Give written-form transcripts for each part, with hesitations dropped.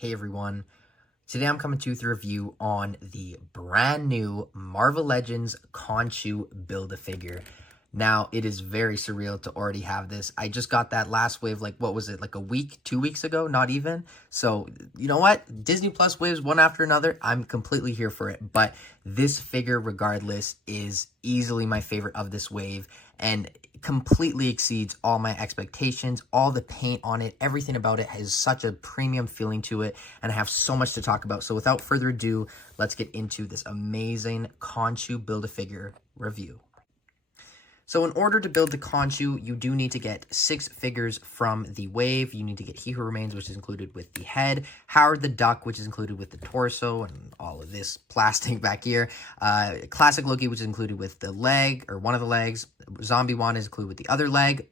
Hey everyone, today I'm coming to you with a review on the brand new Marvel Legends Khonshu Build-A-figure. Now, it is very surreal to already have this. I just got that last wave, like, what was it, like a week, 2 weeks ago? Not even. So, you know what? Disney Plus waves one after another. I'm completely here for it. But this figure, regardless, is easily my favorite of this wave and completely exceeds all my expectations. All the paint on it, everything about it has such a premium feeling to it, and I have so much to talk about. So without further ado, let's get into this amazing Khonshu Build-A-figure review. So in order to build the Khonshu, you do need to get 6 figures from the wave. You need to get He Who Remains, which is included with the head, Howard the Duck, which is included with the torso, and all of this plastic back here, Classic Loki, which is included with the leg, or one of the legs, Zombie Wanda is included with the other leg,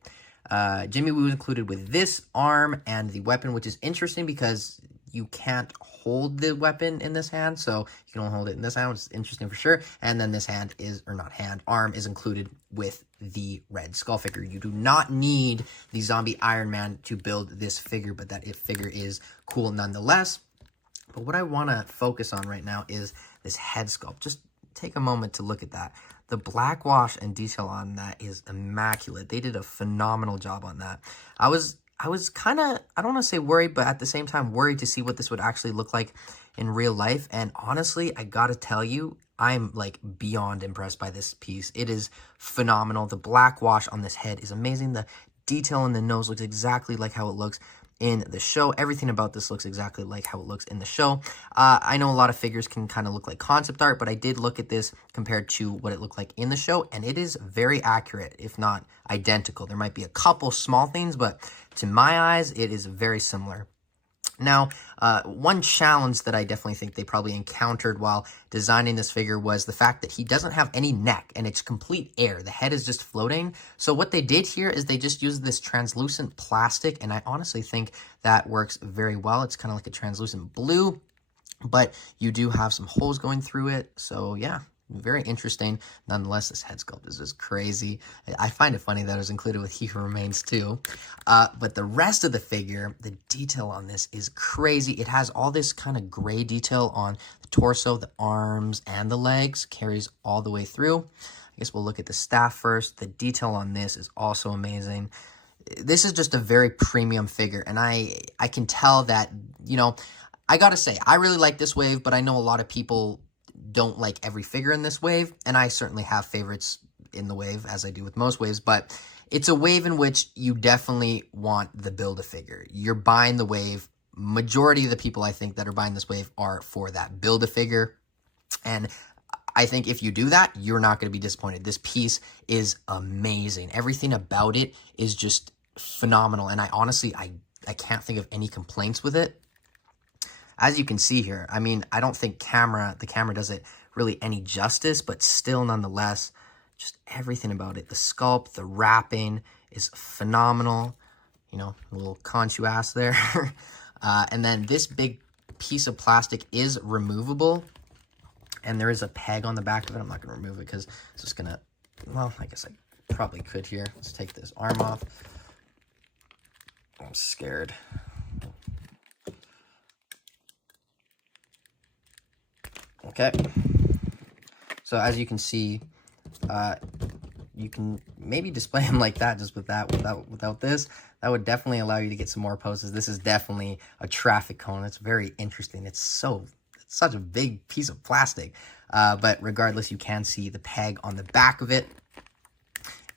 Jimmy Woo is included with this arm and the weapon, which is interesting because you can't hold the weapon in this hand, so you can only hold it in this hand, which is interesting for sure. And then this hand is, or not hand, arm is included with the Red Skull figure. You do not need the Zombie Iron Man to build this figure, but that figure is cool nonetheless. But what I want to focus on right now is this head sculpt. Just take a moment to look at that. The black wash and detail on that is immaculate. They did a phenomenal job on that. I was kind of, I don't want to say worried, but at the same time worried to see what this would actually look like in real life. And honestly, I gotta tell you, I'm like beyond impressed by this piece. It is phenomenal. The black wash on this head is amazing. The detail in the nose looks exactly like how it looks in the show. Everything about this looks exactly like how it looks in the show. I know a lot of figures can kind of look like concept art, but I did look at this compared to what it looked like in the show, and it is very accurate, if not identical. There might be a couple small things, but to my eyes, it is very similar. Now, one challenge that I definitely think they probably encountered while designing this figure was the fact that he doesn't have any neck and it's complete air. The head is just floating. So what they did here is they just used this translucent plastic, and I honestly think that works very well. It's kind of like a translucent blue, but you do have some holes going through it. So yeah, very interesting. Nonetheless, this head sculpt is just crazy. I find it funny that it was included with He Who Remains too. But the rest of the figure, the detail on this is crazy. It has all this kind of gray detail on the torso, the arms, and the legs. Carries all the way through. I guess we'll look at the staff first. The detail on this is also amazing. This is just a very premium figure, and I can tell that, you know, I gotta say, I really like this wave, but I know a lot of people don't like every figure in this wave, and I certainly have favorites in the wave, as I do with most waves, but it's a wave in which you definitely want the Build-A-figure. You're buying the wave. Majority of the people I think that are buying this wave are for that Build-A-figure, and I think if you do that, you're not going to be disappointed. This piece is amazing. Everything about it is just phenomenal, and I honestly, I can't think of any complaints with it. As you can see here, I mean, I don't think the camera does it really any justice, but still nonetheless, just everything about it. The sculpt, the wrapping is phenomenal. You know, a little Khonshu ass there. And then this big piece of plastic is removable, and there is a peg on the back of it. I'm not going to remove it because it's just going to, well, I guess I probably could here. Let's take this arm off. I'm scared. Okay, so as you can see, you can maybe display him like that, just without this. That would definitely allow you to get some more poses. This is definitely a traffic cone. It's very interesting. It's such a big piece of plastic, but regardless, you can see the peg on the back of it,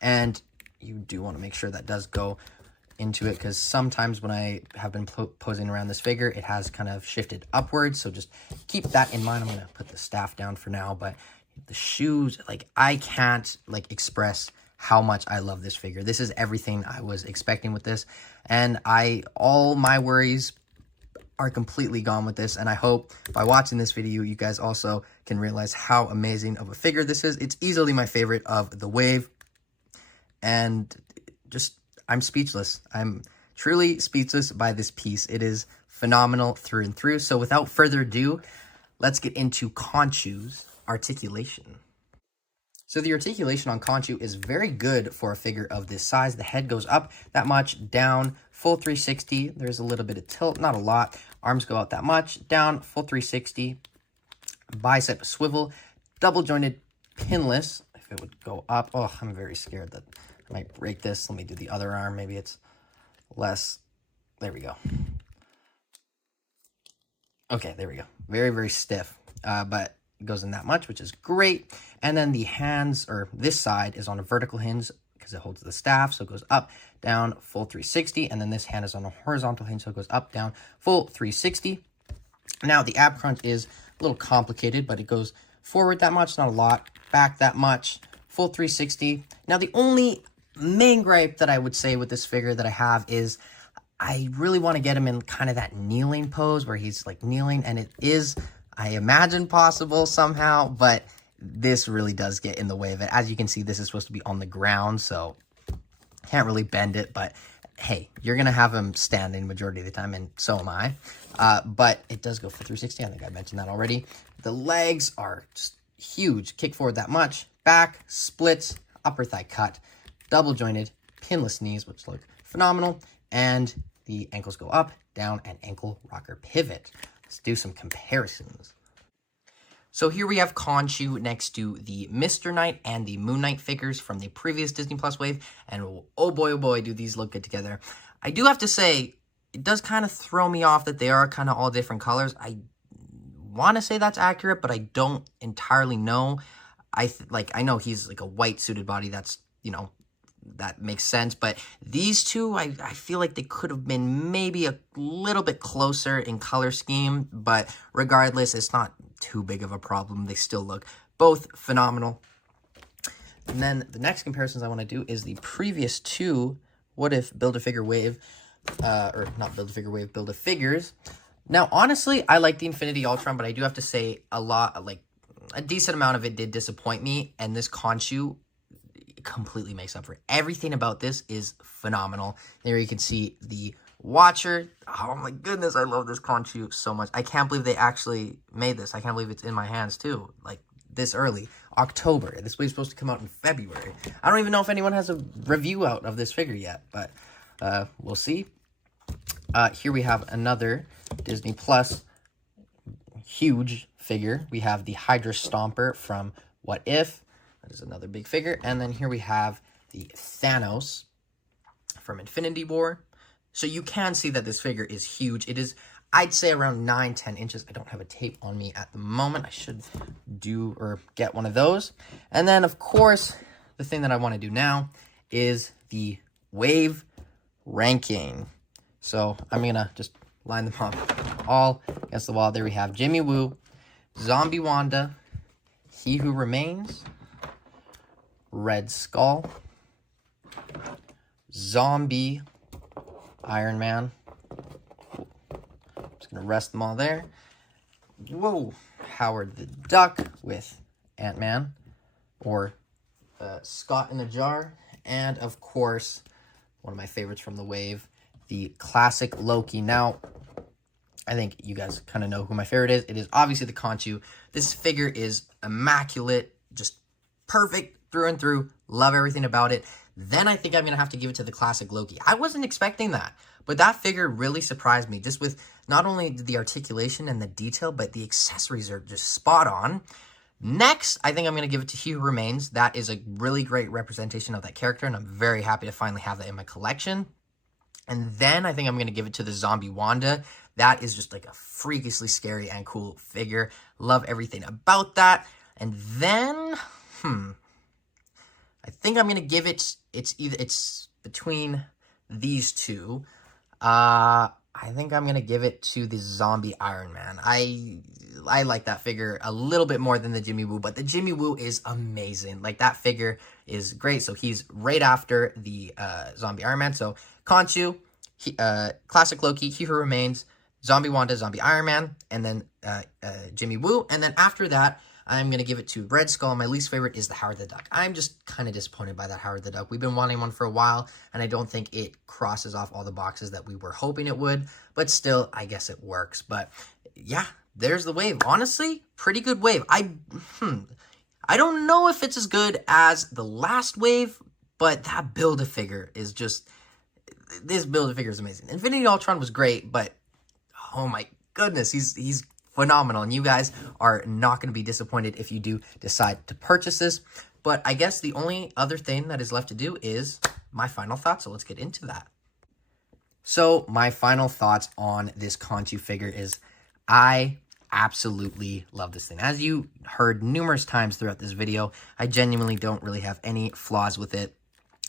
and you do want to make sure that does go into it, because sometimes when I have been posing around this figure, it has kind of shifted upwards, so just keep that in mind. I'm going to put the staff down for now, but the shoes, like, I can't like express how much I love this figure. This is everything I was expecting with this, and all my worries are completely gone with this, and I hope by watching this video, you guys also can realize how amazing of a figure this is. It's easily my favorite of the wave, and just, I'm speechless. I'm truly speechless by this piece. It is phenomenal through and through. So without further ado, let's get into Khonshu's articulation. So the articulation on Khonshu is very good for a figure of this size. The head goes up that much, down, full 360. There's a little bit of tilt, not a lot, Arms go out that much. Down, full 360. Bicep swivel. Double jointed, pinless. If it would go up. Oh, I'm very scared that I might break this. Let me do the other arm. Maybe it's less. There we go. Okay, there we go. Very, very stiff. But it goes in that much, which is great. And then the hands, or this side, is on a vertical hinge because it holds the staff. So it goes up, down, full 360. And then this hand is on a horizontal hinge. So it goes up, down, full 360. Now, the ab crunch is a little complicated, but it goes forward that much, not a lot. Back that much, full 360. Now, the only main gripe that I would say with this figure that I have is I really want to get him in kind of that kneeling pose where he's like kneeling, and it is, I imagine, possible somehow, but this really does get in the way of it. As you can see, this is supposed to be on the ground, so can't really bend it, but hey, you're going to have him standing majority of the time, and so am I. But it does go for 360. I think I mentioned that already. The legs are just huge. Kick forward that much. Back, splits, upper thigh cut, double jointed, pinless knees, which look phenomenal. And the ankles go up, down, and ankle rocker pivot. Let's do some comparisons. So here we have Khonshu next to the Mr. Knight and the Moon Knight figures from the previous Disney Plus wave. And oh boy, do these look good together. I do have to say, it does kind of throw me off that they are kind of all different colors. I want to say that's accurate, but I don't entirely know. I know he's like a white suited body. That's, you know, that makes sense. But these two, I feel like they could have been maybe a little bit closer in color scheme. But regardless, it's not too big of a problem. They still look both phenomenal. And then the next comparisons I want to do is the previous two What If Build-A-Figure wave, or not Build-A-Figure wave, Build-A-Figures. Now, honestly, I like the Infinity Ultron, but I do have to say a decent amount of it did disappoint me, and this Khonshu completely makes up for it. Everything about this is phenomenal. There you can see the Watcher. Oh my goodness, I love this Khonshu so much. I can't believe they actually made this. I can't believe it's in my hands too, like this early. October. This was supposed to come out in February. I don't even know if anyone has a review out of this figure yet, but we'll see. Here we have another Disney Plus huge figure. We have the Hydra Stomper from What If. That is another big figure. And then here we have the Thanos from Infinity War. So you can see that this figure is huge. It is, I'd say, around 9-10 inches. I don't have a tape on me at the moment. I should do or get one of those. And then, of course, the thing that I want to do now is the wave ranking. So I'm going to just line them up all against the wall. There we have Jimmy Woo, Zombie Wanda, He Who Remains, Red Skull, Zombie Iron Man. I'm just going to rest them all there. Whoa. Howard the Duck with Ant-Man, or Scott in a Jar. And, of course, one of my favorites from the wave, the classic Loki. Now, I think you guys kind of know who my favorite is. It is obviously the Khonshu. This figure is immaculate, just perfect through and through. Love everything about it. Then I think I'm going to have to give it to the classic Loki. I wasn't expecting that, but that figure really surprised me, just with not only the articulation and the detail, but the accessories are just spot on. Next, I think I'm going to give it to He Who Remains. That is a really great representation of that character, and I'm very happy to finally have that in my collection. And then I think I'm going to give it to the Zombie Wanda. That is just like a freakishly scary and cool figure. Love everything about that. And then, I think I'm going to give it, it's between these two. I think I'm going to give it to the Zombie Iron Man. I like that figure a little bit more than the Jimmy Woo, but the Jimmy Woo is amazing. Like, that figure is great. So he's right after the Zombie Iron Man. So Khonshu, classic Loki, He Who Remains, Zombie Wanda, Zombie Iron Man, and then Jimmy Woo. And then after that, I'm going to give it to Red Skull. My least favorite is the Howard the Duck. I'm just kind of disappointed by that Howard the Duck. We've been wanting one for a while, and I don't think it crosses off all the boxes that we were hoping it would. But still, I guess it works. But yeah, there's the wave. Honestly, pretty good wave. I don't know if it's as good as the last wave, but that Build-A-Figure is just... This Build-A-Figure is amazing. Infinity Ultron was great, but... oh my goodness, he's phenomenal. And you guys are not going to be disappointed if you do decide to purchase this. But I guess the only other thing that is left to do is my final thoughts. So let's get into that. So my final thoughts on this Khonshu figure is I absolutely love this thing. As you heard numerous times throughout this video, I genuinely don't really have any flaws with it.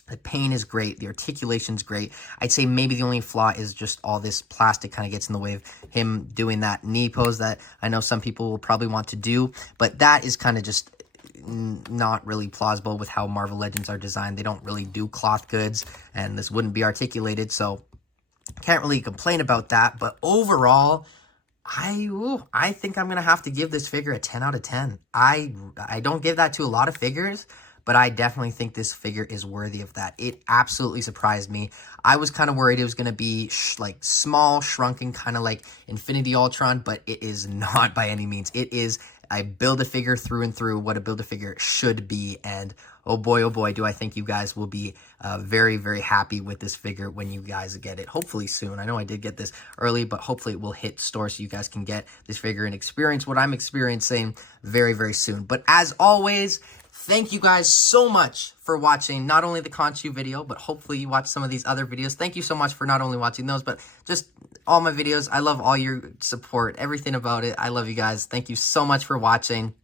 The paint is great. The articulation's great. I'd say maybe the only flaw is just all this plastic kind of gets in the way of him doing that knee pose that I know some people will probably want to do. But that is kind of just not really plausible with how Marvel Legends are designed. They don't really do cloth goods, and this wouldn't be articulated. So can't really complain about that. But overall, I think I'm going to have to give this figure a 10 out of 10. I don't give that to a lot of figures, but I definitely think this figure is worthy of that. It absolutely surprised me. I was kind of worried it was going to be like small, shrunken, kind of like Infinity Ultron, but it is not by any means. It is a Build-A-figure through and through, what a Build-A-figure should be. And oh boy, do I think you guys will be very, very happy with this figure when you guys get it. Hopefully soon. I know I did get this early, but hopefully it will hit stores so you guys can get this figure and experience what I'm experiencing very, very soon. But as always, thank you guys so much for watching not only the Khonshu video, but hopefully you watch some of these other videos. Thank you so much for not only watching those, but just all my videos. I love all your support, everything about it. I love you guys. Thank you so much for watching.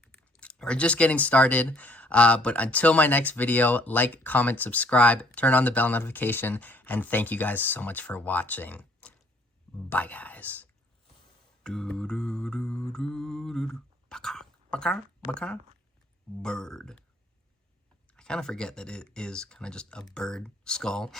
We're just getting started. But until my next video, like, comment, subscribe, turn on the bell notification, and thank you guys so much for watching. Bye, guys. Bird. I kind of forget that it is kind of just a bird skull.